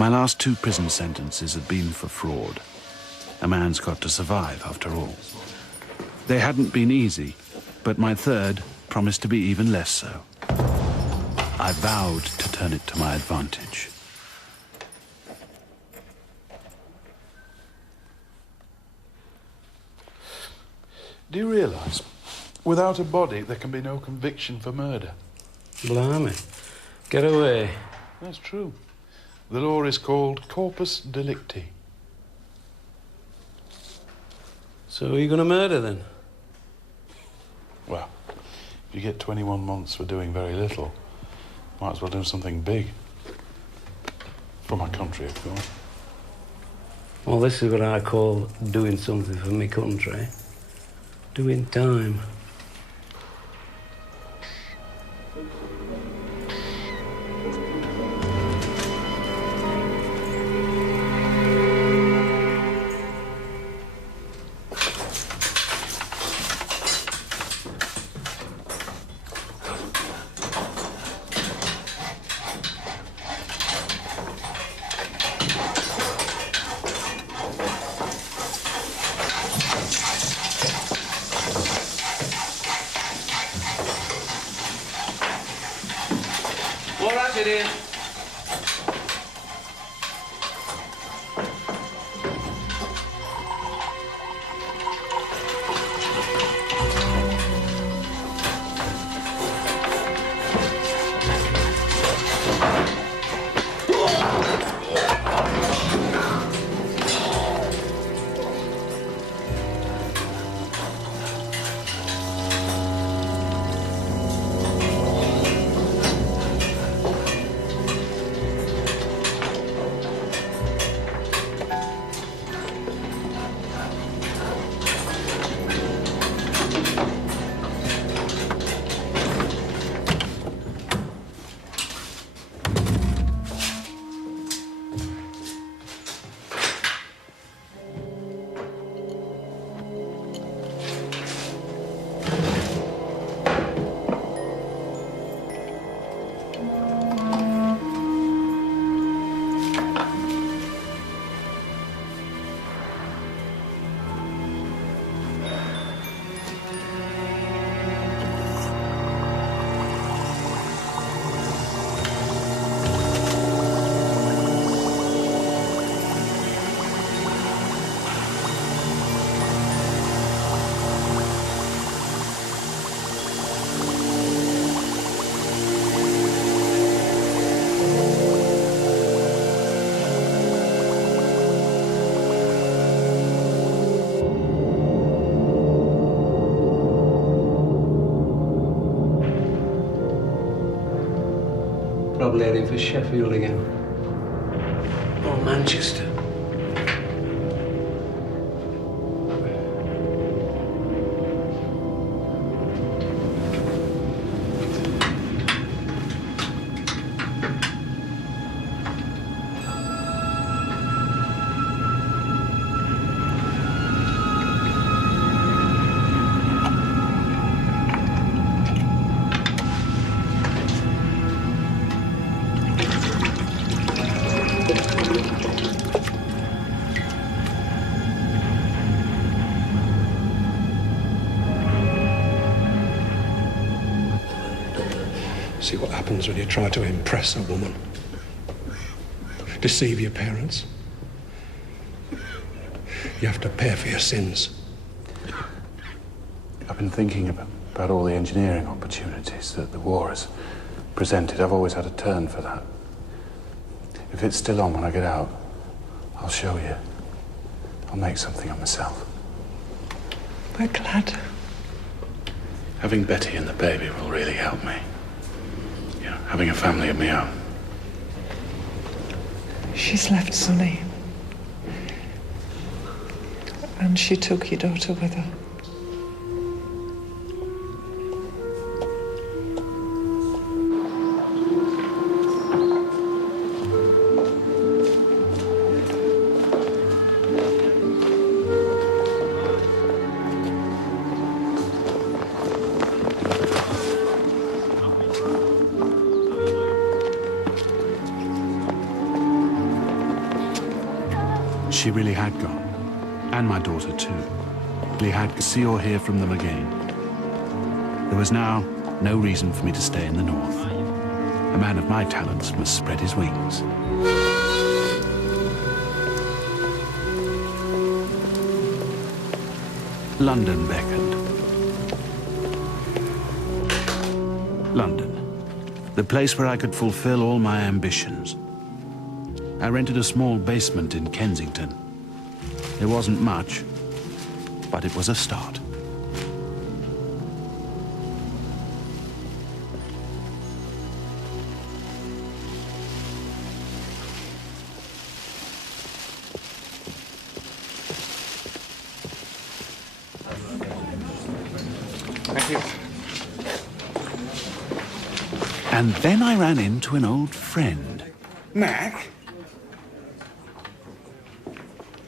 My last 2 prison sentences had been for fraud. A man's got to survive, after all. They hadn't been easy, but my 3rd promised to be even less so. I vowed to turn it to my advantage. Do you realise, without a body, there can be no conviction for murder? Blimey. Get away. That's true. The law is called corpus delicti. So are you going to murder, then? Well, if you get 21 months for doing very little, might as well do something big. For my country, of course. Well, this is what I call doing something for me country. Doing time. Probably heading for Sheffield again. Or Manchester. See what happens when you try to impress a woman. Deceive your parents. You have to pay for your sins. I've been thinking about all the engineering opportunities that the war has presented. I've always had a turn for that. If it's still on when I get out, I'll show you. I'll make something of myself. We're glad. Having Betty and the baby will really help me. You know, having a family of my own. She's left Sonny. And she took your daughter with her. She really had gone. And my daughter, too. Really had to see or hear from them again. There was now no reason for me to stay in the north. A man of my talents must spread his wings. London beckoned. London, the place where I could fulfill all my ambitions. I rented a small basement in Kensington. It wasn't much, but it was a start. Thank you. And then I ran into an old friend. Mac?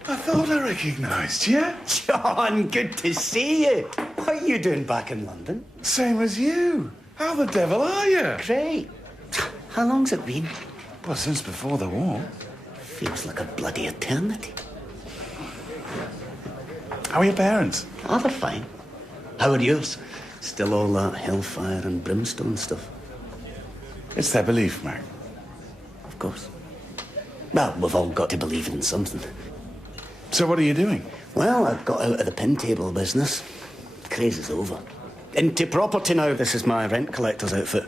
I thought I recognised you. John, good to see you. What are you doing back in London? Same as you. How the devil are you? Great. How long's it been? Well, since before the war. Feels like a bloody eternity. How are your parents? Oh, they're fine. How are yours? Still all that hellfire and brimstone stuff? It's their belief, Mac. Of course. Well, we've all got to believe in something. So what are you doing? Well, I've got out of the pin table business. Craze is over. Into property now. This is my rent collector's outfit.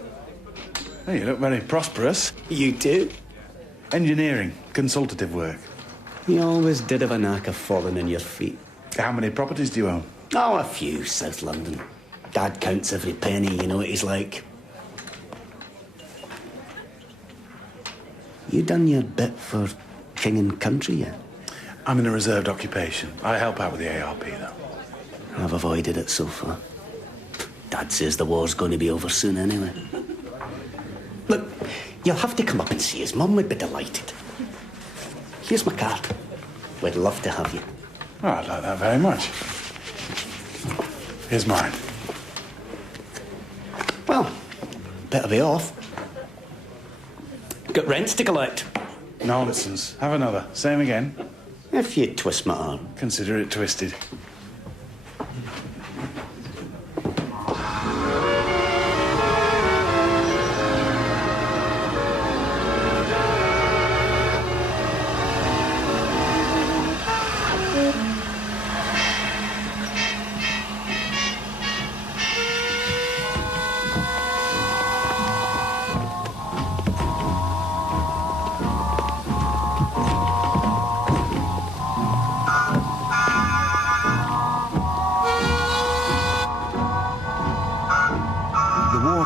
Hey, you look very prosperous. You too? Engineering, consultative work. You always did have a knack of falling on your feet. How many properties do you own? Oh, a few, South London. Dad counts every penny, you know what he's like. You done your bit for king and country yet? I'm in a reserved occupation. I help out with the ARP, though. I've avoided it so far. Dad says the war's going to be over soon anyway. Look, you'll have to come up and see us. Mum would be delighted. Here's my card. We'd love to have you. Oh, I'd like that very much. Here's mine. Well, better be off. Got rents to collect. Nonsense. Have another. Same again. If you twist my arm. Consider it twisted.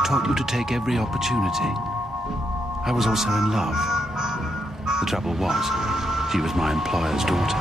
Taught you to take every opportunity. I was also in love. The trouble was, she was my employer's daughter.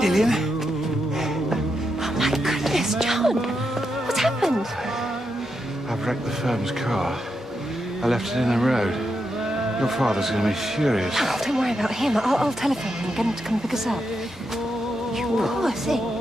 Gillian? Oh my goodness, John! What's happened? I've wrecked the firm's car. I left it in the road. Your father's going to be furious. Oh, don't worry about him. I'll telephone him and get him to come pick us up. You poor thing.